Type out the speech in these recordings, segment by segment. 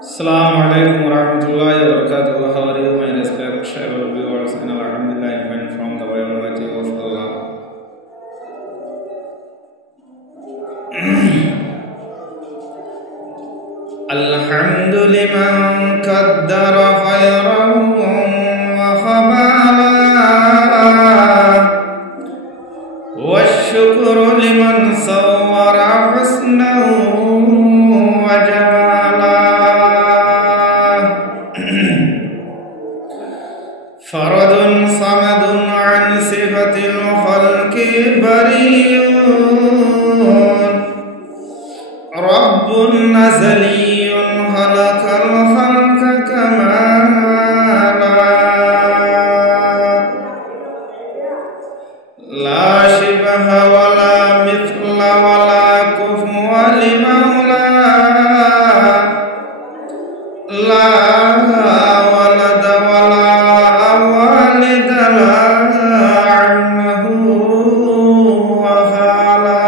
Assalamu alaikum warahmatullahi wabarakatuh. How are you, my respected viewers? And alhamdulillah, I am from the biology of Allah. Alhamdu liman qaddara khayran wa khamala, wa shukru liman sawwara husnahu wa jamala. فرد صمد عن صفة الخلق بريء، رب أزلي خلق الخلق كمالا، لا شبه ولا مثل ولا كفو لمولى، لا ولد ولا والد لا عمه وخالا،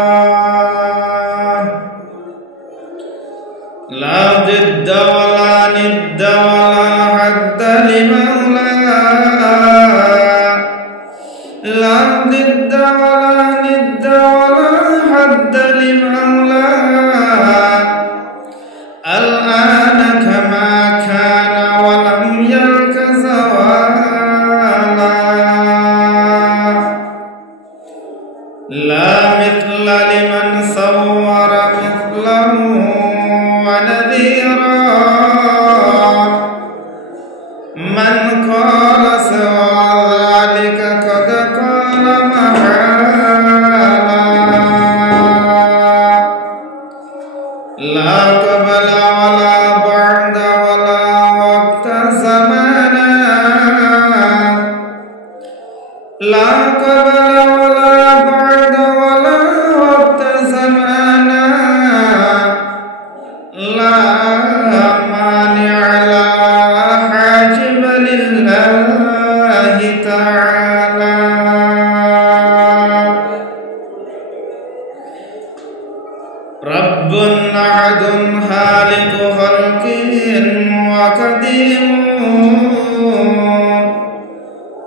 لا ضد ولا ند ولا حد لمولى، لا ضد ولا ند ولا حد لمولى، الآن كما كان ولم يلك زوالا، لا مثل لمن صور مثله ونذيرا، من قال سوى ذلك قد قال محالا، لا قبل ولا بعد ولا وقت زمانا، لا قبل ولا بعد ولا وقت زمانا، لا مانع لا حاجب لله تعالى، رب أحد خالق خلق وقديم،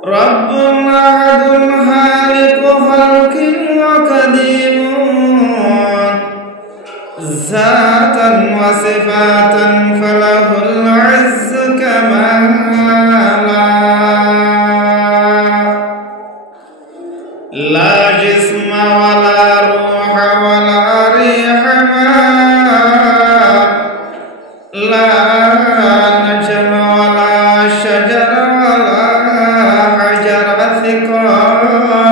رب أحد خالق خلق وقديم، ذاتا وصفاتا فله العز كمالا، لا جسم ولا روح ولا ريح ما، لا نجم ولا شجر ولا حجر ثقالا،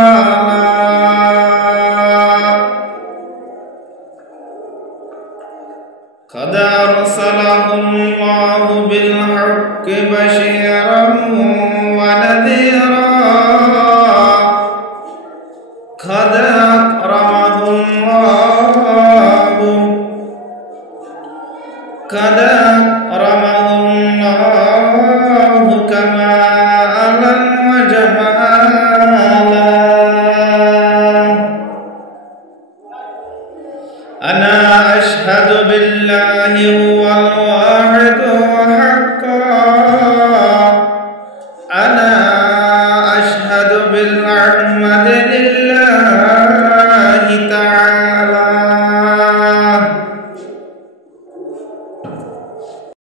قد أرسله الله بالحق بشيرا ونذيرا، قد أكرمه الله، قد أكرمه الله كما